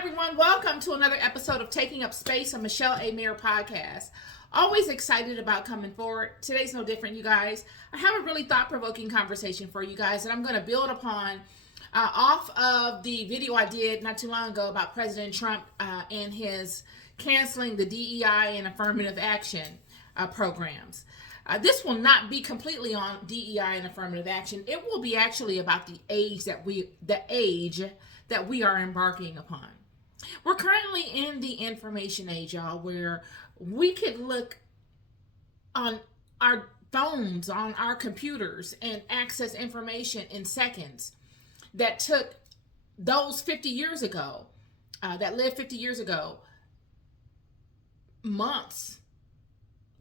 everyone. Welcome to another episode of Taking Up Space on Michelle A. Mayer podcast. Always excited about coming forward. Today's no different, you guys. I have a really thought-provoking conversation for you guys that I'm going to build upon off of the video I did not too long ago about President Trump and his canceling the DEI and affirmative action programs. This will not be completely on DEI and affirmative action. It will be actually about the age that we are embarking upon. We're currently in the information age, y'all, where we could look on our phones, on our computers, and access information in seconds that took those 50 years ago, that lived 50 years ago, months,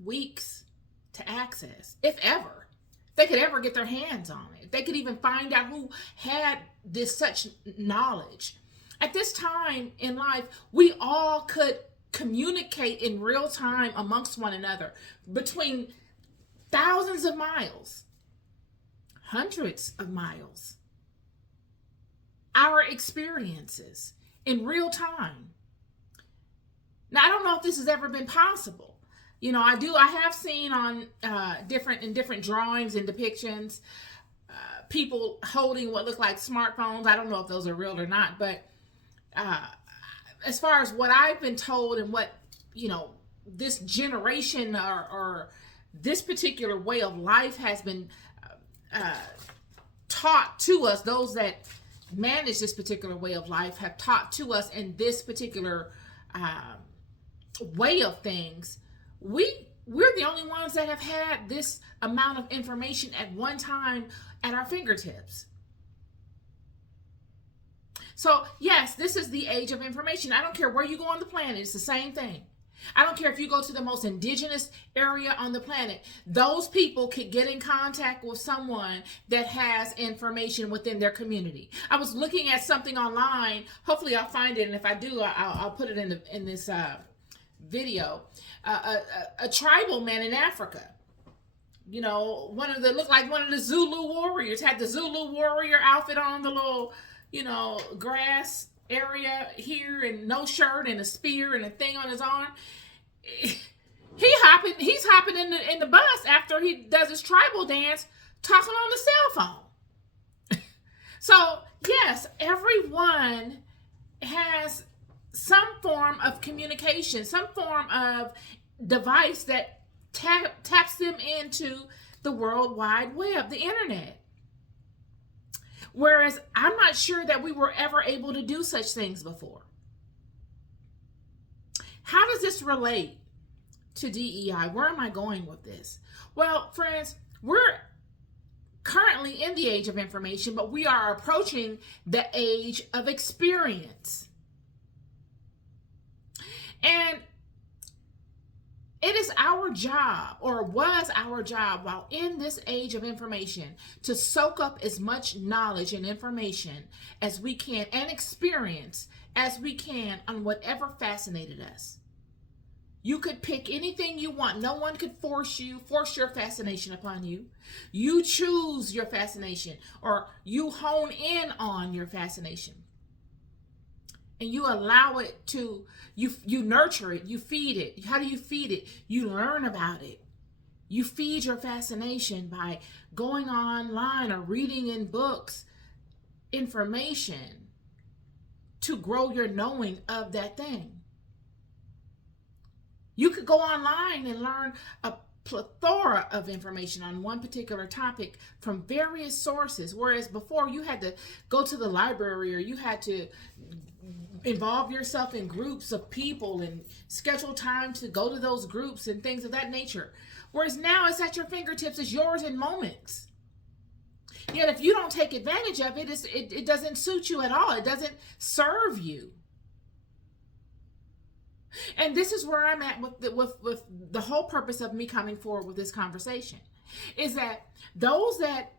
weeks to access, if ever. They could ever get their hands on it. They could even find out who had this such knowledge. At this time in life, we all could communicate in real time amongst one another between thousands of miles, hundreds of miles. Our experiences in real time. Now, I don't know if this has ever been possible. You know, I have seen on different drawings and depictions, people holding what look like smartphones. I don't know if those are real or not, but as far as what I've been told and what, this generation or this particular way of life has been taught to us, those that manage this particular way of life have taught to us in this particular way of things. We're the only ones that have had this amount of information at one time at our fingertips. So yes, this is the age of information. I don't care where you go on the planet, it's the same thing. I don't care if you go to the most indigenous area on the planet. Those people could get in contact with someone that has information within their community. I was looking at something online. Hopefully I'll find it, and if I do, I'll put it in this video. A tribal man in Africa. Looked like one of the Zulu warriors, had the Zulu warrior outfit on, the little, grass area here, and no shirt, and a spear and a thing on his arm. He's hopping in the bus after he does his tribal dance, talking on the cell phone. So yes, everyone has some form of communication, some form of device that taps them into the World Wide Web, the internet. Whereas I'm not sure that we were ever able to do such things before. How does this relate to DEI? Where am I going with this? Well, friends, we're currently in the age of information, but we are approaching the age of experience. And it is our job, or was our job, while in this age of information, to soak up as much knowledge and information as we can and experience as we can on whatever fascinated us. You could pick anything you want. No one could force your fascination upon you. You choose your fascination, or you hone in on your fascination. And you allow it to, you nurture it, you feed it. How do you feed it? You learn about it. You feed your fascination by going online or reading in books information to grow your knowing of that thing. You could go online and learn a plethora of information on one particular topic from various sources, whereas before you had to go to the library, or you had to involve yourself in groups of people and schedule time to go to those groups and things of that nature. Whereas now it's at your fingertips, it's yours in moments. Yet if you don't take advantage of it, it doesn't suit you at all. It doesn't serve you. And this is where I'm at with the whole purpose of me coming forward with this conversation, is that those that,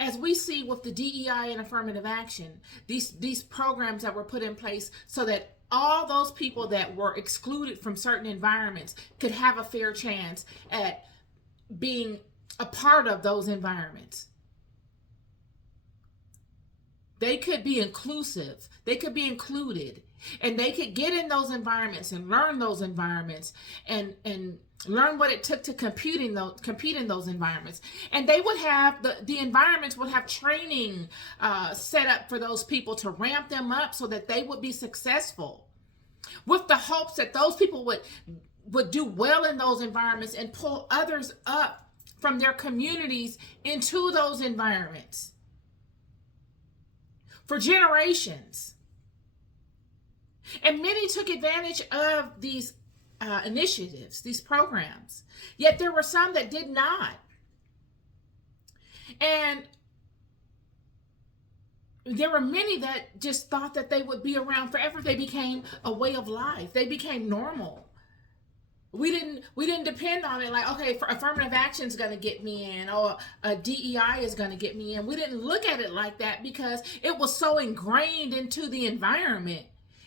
as we see with the DEI and affirmative action, these programs that were put in place so that all those people that were excluded from certain environments could have a fair chance at being a part of those environments. they could be inclusive, they could be included, and they could get in those environments and learn those environments and learn what it took to compete in those environments. And they would have the environments would have training set up for those people to ramp them up so that they would be successful, with the hopes that those people would do well in those environments and pull others up from their communities into those environments for generations. And many took advantage of these initiatives, these programs. Yet there were some that did not. And there were many that just thought that they would be around forever. They became a way of life. They became normal. We didn't depend on it like, okay, affirmative action is going to get me in, or a DEI is going to get me in. We didn't look at it like that because it was so ingrained into the environment.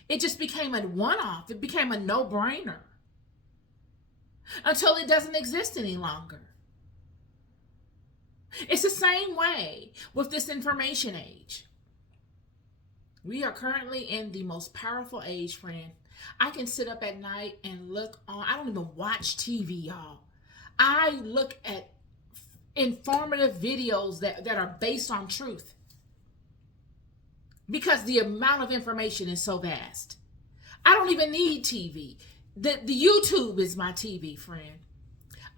It just became a one-off. It became a no-brainer until it doesn't exist any longer. It's the same way with this information age. We are currently in the most powerful age, friend. I can sit up at night and look on. I don't even watch TV, y'all. I look at informative videos that are based on truth, because the amount of information is so vast. I don't even need TV. The YouTube is my TV, friend.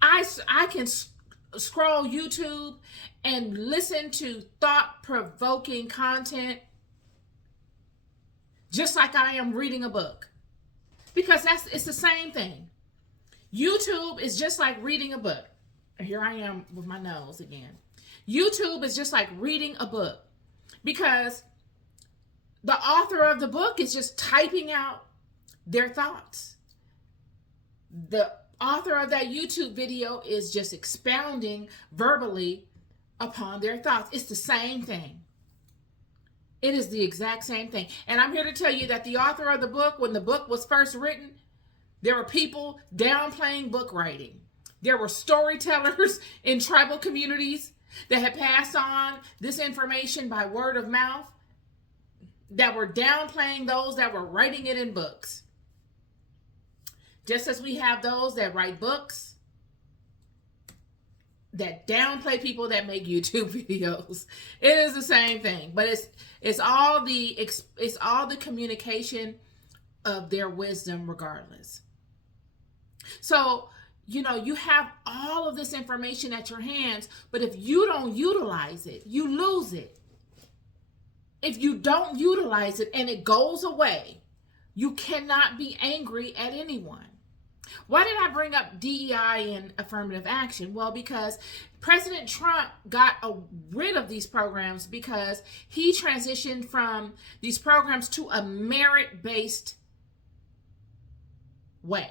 I can scroll YouTube and listen to thought-provoking content just like I am reading a book, because it's the same thing. YouTube is just like reading a book. Here I am with my nose again. YouTube is just like reading a book, because the author of the book is just typing out their thoughts. The author of that YouTube video is just expounding verbally upon their thoughts. It's the same thing. It is the exact same thing. And I'm here to tell you that the author of the book, when the book was first written, there were people downplaying book writing. There were storytellers in tribal communities that had passed on this information by word of mouth that were downplaying those that were writing it in books. Just as we have those that write books that downplay people that make YouTube videos. It is the same thing, but it's all the communication of their wisdom regardless. So, you have all of this information at your hands, but if you don't utilize it, you lose it. If you don't utilize it and it goes away, you cannot be angry at anyone. Why did I bring up DEI and affirmative action? Well, because President Trump got rid of these programs because he transitioned from these programs to a merit-based way.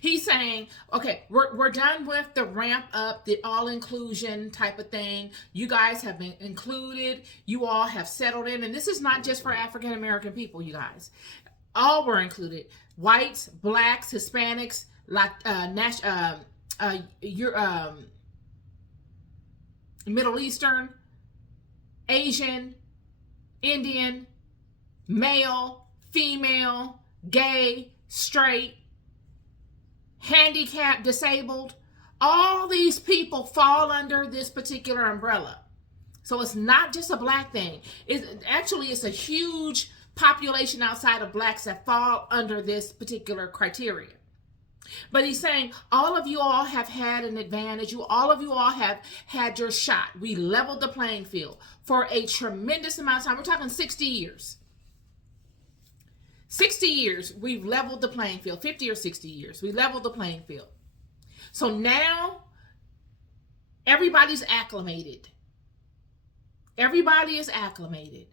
He's saying, okay, we're done with the ramp up, the all inclusion type of thing. You guys have been included. You all have settled in. And this is not just for African American people, you guys. All were included. Whites, blacks, Hispanics, Middle Eastern, Asian, Indian, male, female, gay, straight, handicapped, disabled. All these people fall under this particular umbrella. So it's not just a black thing. It's a huge population outside of blacks that fall under this particular criteria. But he's saying all of you all have had an advantage. All of you all have had your shot. We leveled the playing field for a tremendous amount of time. We're talking 60 years. 60 years, we've leveled the playing field. 50 or 60 years, we leveled the playing field. So now everybody's acclimated. Everybody is acclimated.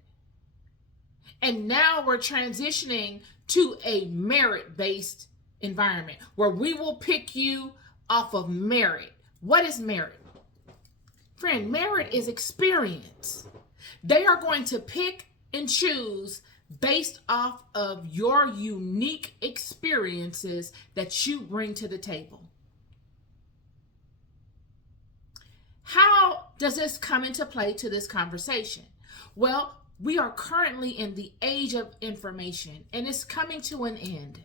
And now we're transitioning to a merit-based environment where we will pick you off of merit. What is merit? Friend, merit is experience. They are going to pick and choose based off of your unique experiences that you bring to the table. How does this come into play to this conversation? Well, we are currently in the age of information, and it's coming to an end.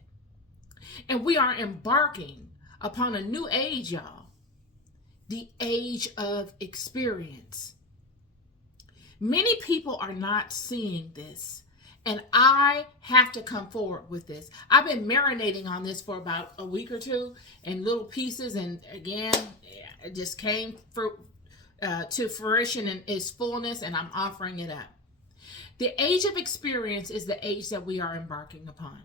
And we are embarking upon a new age, y'all. The age of experience. Many people are not seeing this, and I have to come forward with this. I've been marinating on this for about a week or two in little pieces, and again, it just came to fruition in its fullness, and I'm offering it up. The age of experience is the age that we are embarking upon.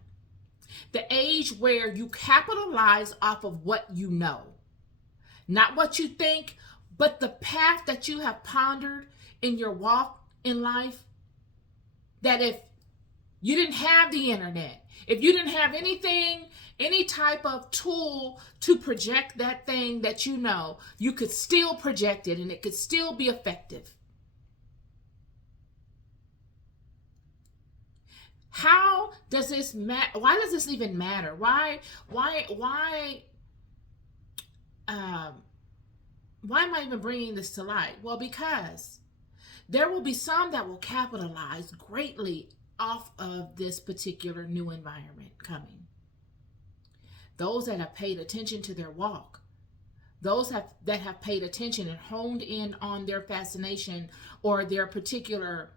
The age where you capitalize off of what you know. Not what you think, but the path that you have pondered in your walk in life. That if you didn't have the internet, if you didn't have anything, any type of tool to project that thing that you know, you could still project it and it could still be effective. How does this matter? Why does this even matter? Why am I even bringing this to light? Well, because there will be some that will capitalize greatly off of this particular new environment coming. Those that have paid attention to their walk, those that have paid attention and honed in on their fascination or their particular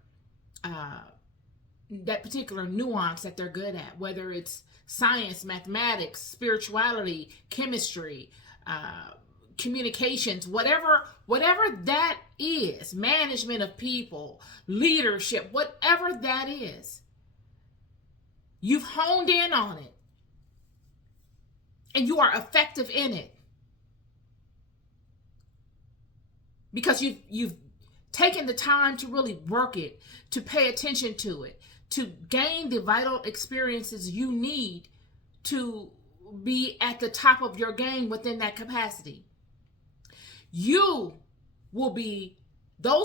that particular nuance that they're good at, whether it's science, mathematics, spirituality, chemistry, communications, whatever that is, management of people, leadership, whatever that is, you've honed in on it and you are effective in it because you've taken the time to really work it, to pay attention to it, to gain the vital experiences you need to be at the top of your game within that capacity. Those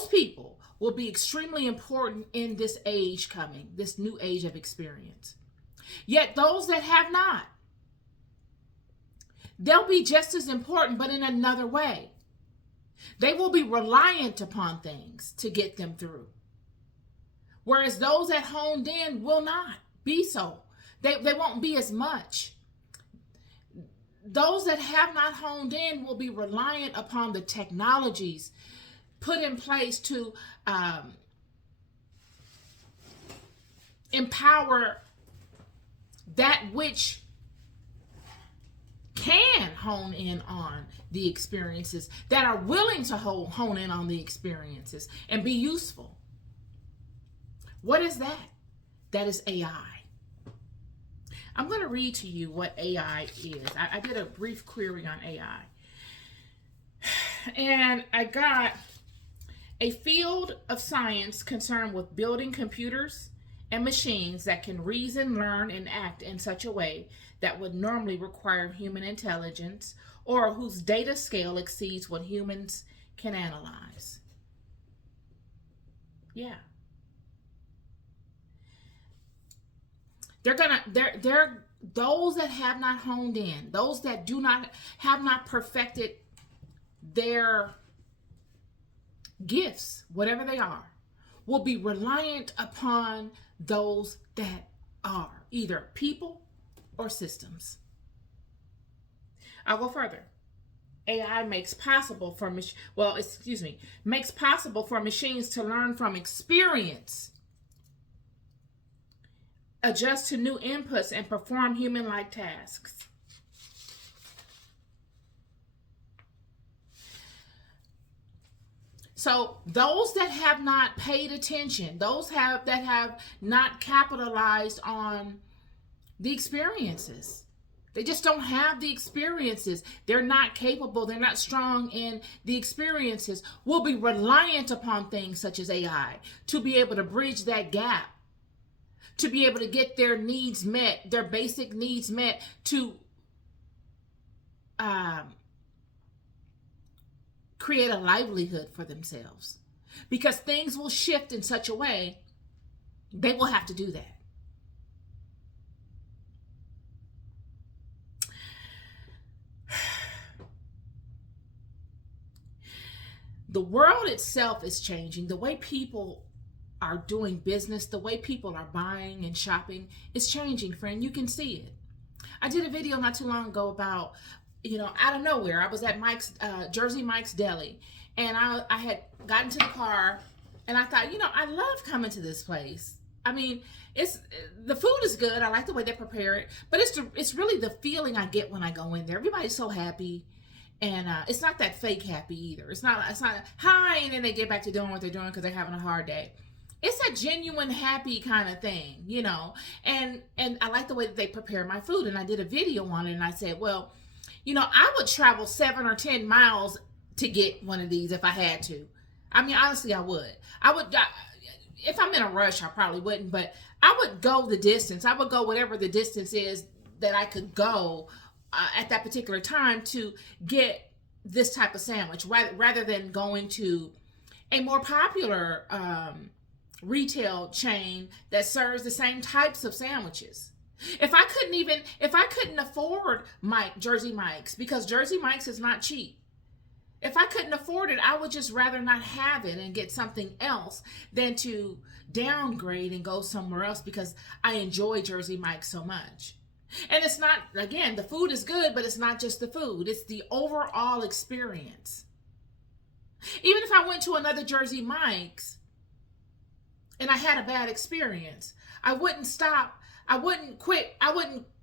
people will be extremely important in this age coming, this new age of experience. Yet those that have not, they'll be just as important, but in another way. They will be reliant upon things to get them through. Whereas those that honed in will not be so. They won't be as much. Those that have not honed in will be reliant upon the technologies put in place to empower that which can hone in on the experiences, that are willing to hone in on the experiences and be useful. What is that? That is AI. I'm going to read to you what AI is. I did a brief query on AI. And I got a field of science concerned with building computers and machines that can reason, learn, and act in such a way that would normally require human intelligence or whose data scale exceeds what humans can analyze. Yeah. They're those that have not honed in, those that have not perfected their gifts, whatever they are, will be reliant upon those that are either people or systems. I'll go further. AI makes possible for machines to learn from experience, adjust to new inputs, and perform human-like tasks. So those that have not paid attention, that have not capitalized on the experiences, they just don't have the experiences. They're not capable. They're not strong in the experiences. Will be reliant upon things such as AI to be able to bridge that gap, to be able to get their needs met, their basic needs met, to create a livelihood for themselves. Because things will shift in such a way, they will have to do that. The world itself is changing. The way people are doing business, the way people are buying and shopping is changing, friend. You can see it. I did a video not too long ago about, out of nowhere, I was at Jersey Mike's Deli, and I had gotten to the car, and I thought, I love coming to this place. I mean, the food is good. I like the way they prepare it, but it's really the feeling I get when I go in there. Everybody's so happy, and it's not that fake happy either. It's not hi, and then they get back to doing what they're doing because they're having a hard day. It's a genuine happy kind of thing, and I like the way that they prepare my food. And I did a video on it, and I said, well, I would travel 7 or 10 miles to get one of these if I had to. I mean, honestly, I would. If I'm in a rush, I probably wouldn't, but I would go the distance. I would go whatever the distance is that I could go at that particular time to get this type of sandwich, rather than going to a more popular retail chain that serves the same types of sandwiches. If I couldn't afford Jersey Mike's, because Jersey Mike's is not cheap. If I couldn't afford it, I would just rather not have it and get something else than to downgrade and go somewhere else because I enjoy Jersey Mike's so much. And it's not, again, the food is good, but it's not just the food. It's the overall experience. Even if I went to another Jersey Mike's and I had a bad experience, I wouldn't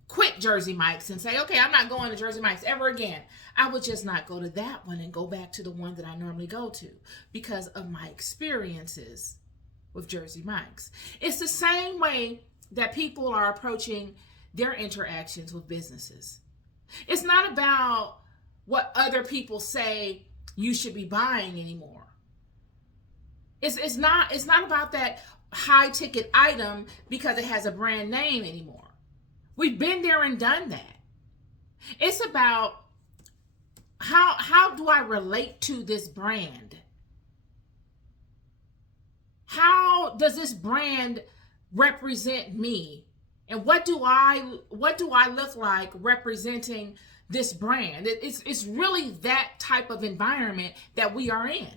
quit Jersey Mike's and say, okay, I'm not going to Jersey Mike's ever again. I would just not go to that one and go back to the one that I normally go to because of my experiences with Jersey Mike's. It's the same way that people are approaching their interactions with businesses. It's not about what other people say you should be buying anymore. It's not about that high ticket item because it has a brand name anymore. We've been there and done that. It's about how do I relate to this brand? How does this brand represent me? And what do I look like representing this brand? It's really that type of environment that we are in.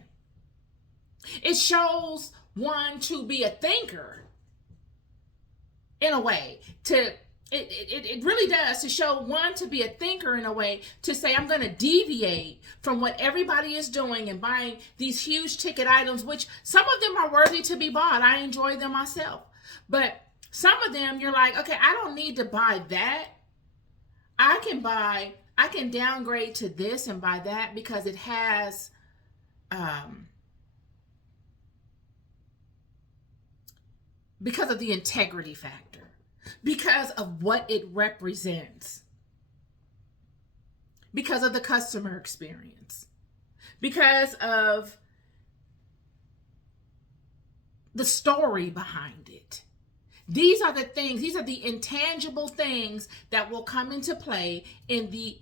It shows one to be a thinker in a way, it really does, to show one to be a thinker in a way, to say I'm going to deviate from what everybody is doing and buying these huge ticket items, which some of them are worthy to be bought. I enjoy them myself. But some of them you're like, okay, I don't need to buy that. I can downgrade to this and buy that because it has because of the integrity factor, because of what it represents, because of the customer experience, because of the story behind it. These are the things, these are the intangible things that will come into play in the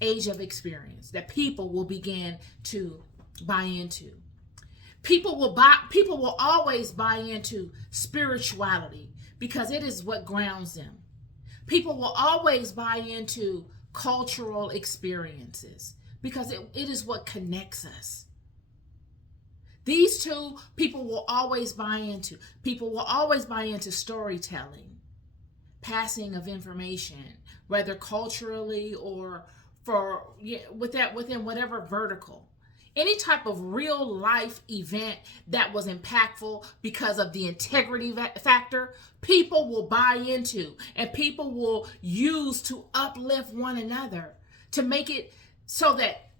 age of experience that people will begin to buy into. People will always buy into spirituality because it is what grounds them. People will always buy into cultural experiences because it is what connects us. These two people will always buy into. People will always buy into storytelling, passing of information, whether culturally or within whatever vertical. Any type of real life event that was impactful because of the integrity factor, people will buy into and people will use to uplift one another, to make it so that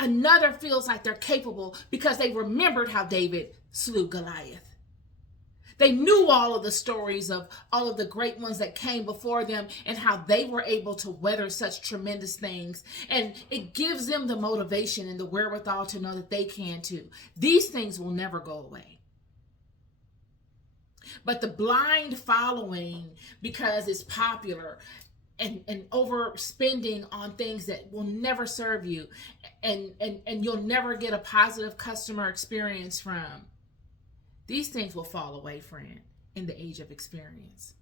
another feels like they're capable because they remembered how David slew Goliath. They knew all of the stories of all of the great ones that came before them and how they were able to weather such tremendous things. And it gives them the motivation and the wherewithal to know that they can too. These things will never go away. But the blind following because it's popular and overspending on things that will never serve you and you'll never get a positive customer experience from. These things will fall away, friend, in the age of experience.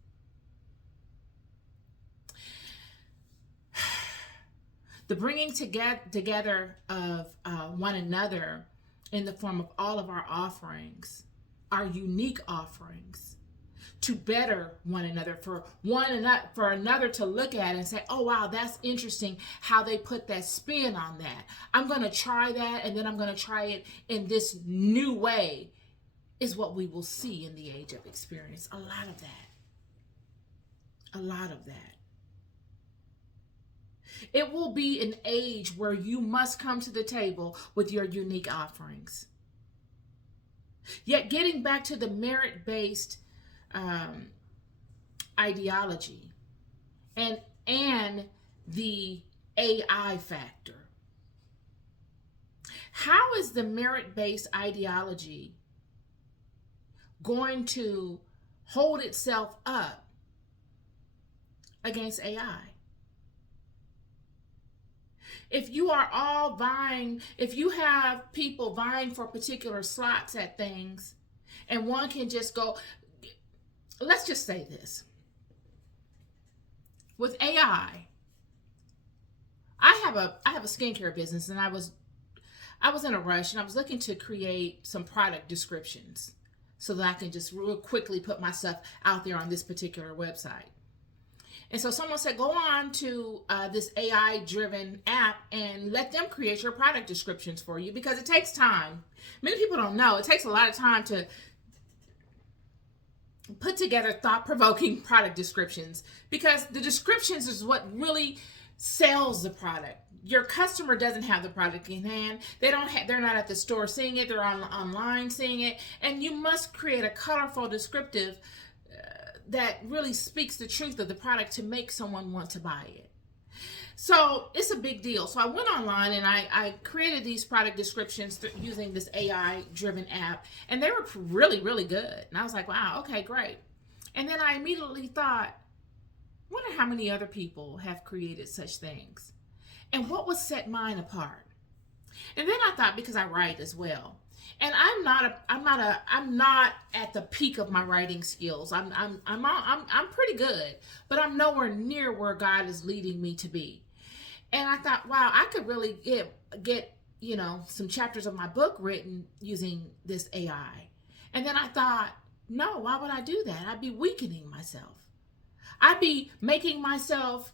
The bringing together of one another in the form of all of our offerings our unique offerings to better one another, for another to look at and say, oh wow, that's interesting how they put that spin on that. I'm going to try that, and then I'm going to try it in this new way, is what we will see in the age of experience. A lot of that. A lot of that. It will be an age where you must come to the table with your unique offerings. Yet getting back to the merit-based ideology and the AI factor. How is the merit-based ideology going to hold itself up against AI? If you are all vying, if you have people vying for particular slots at things, and one can just go, let's just say this. With AI, I have a skincare business, and I was in a rush, and I was looking to create some product descriptions so that I can just real quickly put myself out there on this particular website. And so someone said, go on to this AI-driven app and let them create your product descriptions for you, because it takes time. Many people don't know. It takes a lot of time to put together thought-provoking product descriptions, because the descriptions is what really sells the product. Your customer doesn't have the product in hand. They're not at the store seeing it. They're online seeing it. And you must create a colorful descriptive that really speaks the truth of the product to make someone want to buy it. So it's a big deal. So I went online and I created these product descriptions using this AI-driven app, and they were really, really good. And I was like, wow, okay, great. And then I immediately thought, wonder how many other people have created such things, and what would set mine apart? And then I thought, because I write as well, and I'm not at the peak of my writing skills. I'm pretty good, but I'm nowhere near where God is leading me to be. And I thought, wow, I could really get some chapters of my book written using this AI. And then I thought, no, why would I do that? I'd be weakening myself. I'd be making myself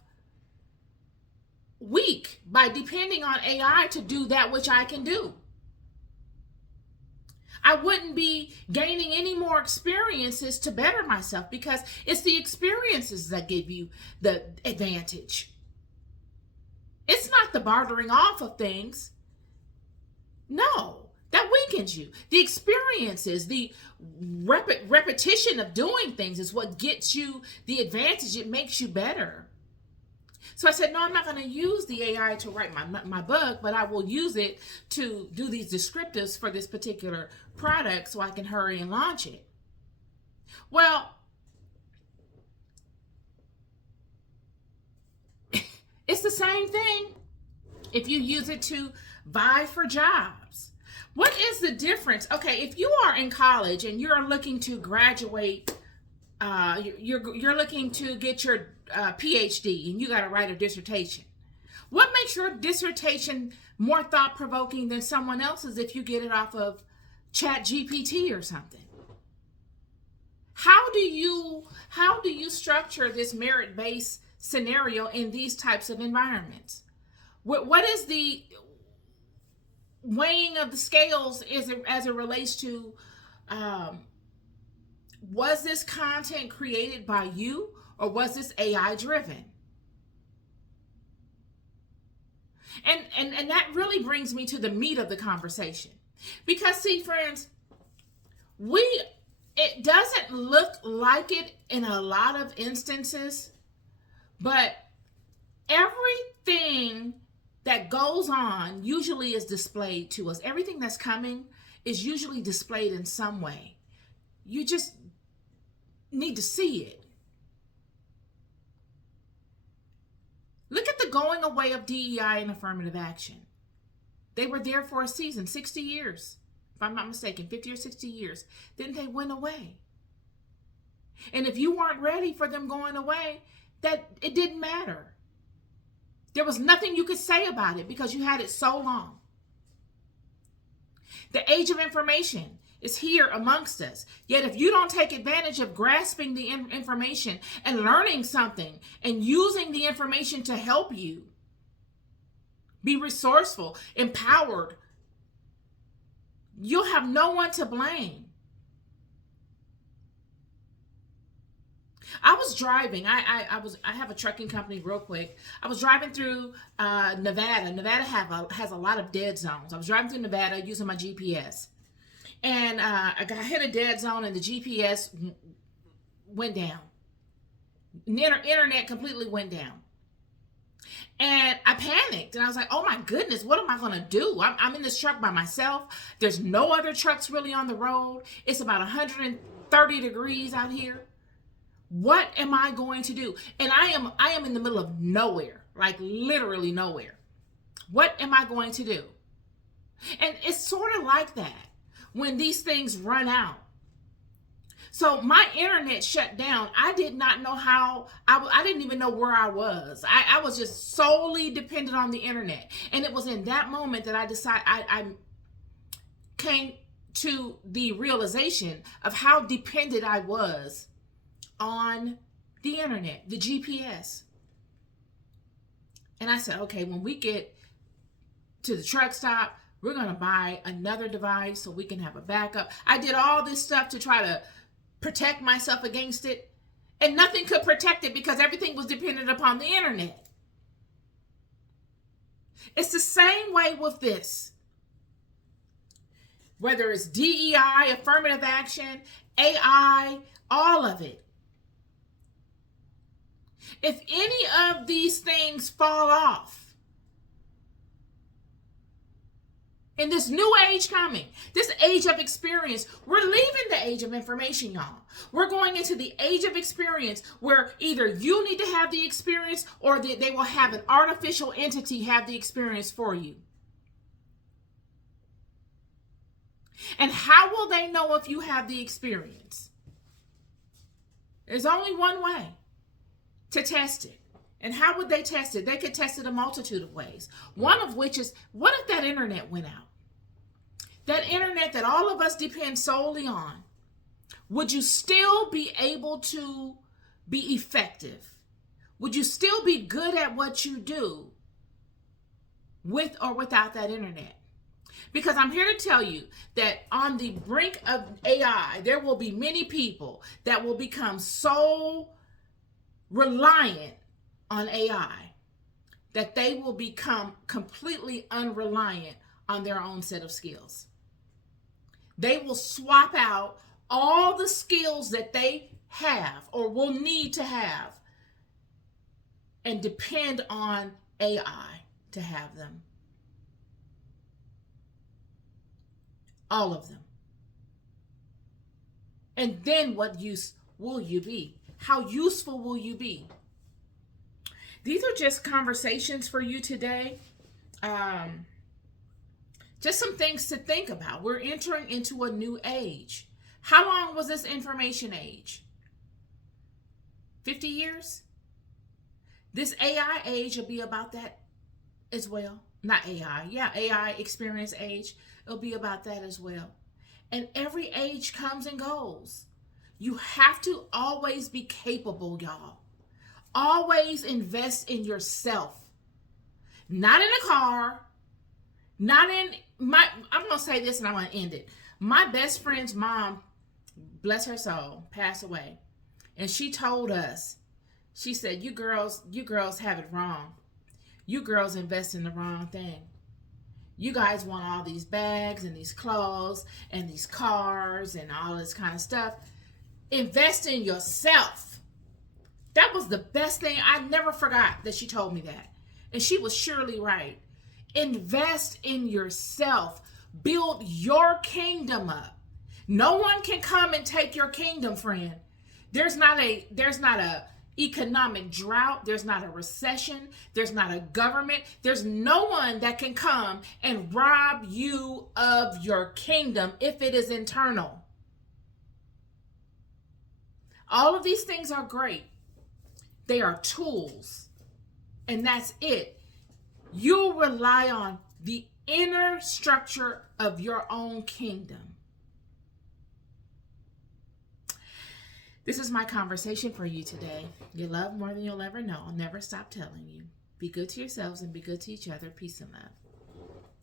weak by depending on AI to do that which I can do. I wouldn't be gaining any more experiences to better myself, because it's the experiences that give you the advantage. It's not the bartering off of things. No, that weakens you. The experiences, the repetition of doing things is what gets you the advantage. It makes you better. So I said, no, I'm not going to use the AI to write my book, but I will use it to do these descriptives for this particular product so I can hurry and launch it. Well, it's the same thing if you use it to vie for jobs. What is the difference? Okay, if you are in college and you're looking to graduate, you're looking to get your PhD, and you got to write a dissertation. What makes your dissertation more thought-provoking than someone else's if you get it off of ChatGPT or something? How do you structure this merit-based scenario in these types of environments? What is the weighing of the scales as it relates to was this content created by you, or was this AI driven? And that really brings me to the meat of the conversation. Because see, friends, it doesn't look like it in a lot of instances, but everything that goes on usually is displayed to us. Everything that's coming is usually displayed in some way. You just need to see it. Look at the going away of DEI and affirmative action. They were there for a season, 60 years. If I'm not mistaken, 50 or 60 years. Then they went away. And if you weren't ready for them going away, that it didn't matter. There was nothing you could say about it because you had it so long. The age of information. It's here amongst us. Yet if you don't take advantage of grasping the information and learning something and using the information to help you, be resourceful, empowered, you'll have no one to blame. I was driving. I have a trucking company real quick. I was driving through Nevada. Nevada has a lot of dead zones. I was driving through Nevada using my GPS. And I hit a dead zone and the GPS went down. Internet completely went down. And I panicked and I was like, oh my goodness, what am I going to do? I'm in this truck by myself. There's no other trucks really on the road. It's about 130 degrees out here. What am I going to do? And I am in the middle of nowhere, like literally nowhere. What am I going to do? And it's sort of like that when these things run out. So my internet shut down. I did not know how, I didn't even know where I was. I was just solely dependent on the internet. And it was in that moment that I decided, I came to the realization of how dependent I was on the internet, the GPS. And I said, okay, when we get to the truck stop, we're going to buy another device so we can have a backup. I did all this stuff to try to protect myself against it, and nothing could protect it because everything was dependent upon the internet. It's the same way with this. Whether it's DEI, affirmative action, AI, all of it. If any of these things fall off, in this new age coming, this age of experience, we're leaving the age of information, y'all. We're going into the age of experience where either you need to have the experience or they will have an artificial entity have the experience for you. And how will they know if you have the experience? There's only one way to test it. And how would they test it? They could test it a multitude of ways. One of which is, what if that internet went out? That internet that all of us depend solely on, would you still be able to be effective? Would you still be good at what you do with or without that internet? Because I'm here to tell you that on the brink of AI, there will be many people that will become so reliant on AI that they will become completely unreliant on their own set of skills. They will swap out all the skills that they have or will need to have and depend on AI to have them. All of them. And then what use will you be? How useful will you be? These are just conversations for you today. Just some things to think about. We're entering into a new age. How long was this information age? 50 years? This AI age will be about that as well. Not AI. Yeah, AI experience age. It'll be about that as well. And every age comes and goes. You have to always be capable, y'all. Always invest in yourself. Not in a car. Not in I'm going to say this and I'm going to end it. My best friend's mom, bless her soul, passed away. And she told us, she said, you girls have it wrong. You girls invest in the wrong thing. You guys want all these bags and these clothes and these cars and all this kind of stuff. Invest in yourself. That was the best thing. I never forgot that she told me that. And she was surely right. Invest in yourself. Build your kingdom up. No one can come and take your kingdom, friend. There's not a economic drought. There's not a recession. There's not a government. There's no one that can come and rob you of your kingdom if it is internal. All of these things are great. They are tools. And that's it. You'll rely on the inner structure of your own kingdom. This is my conversation for you today. You love more than you'll ever know. I'll never stop telling you. Be good to yourselves and be good to each other. Peace and love.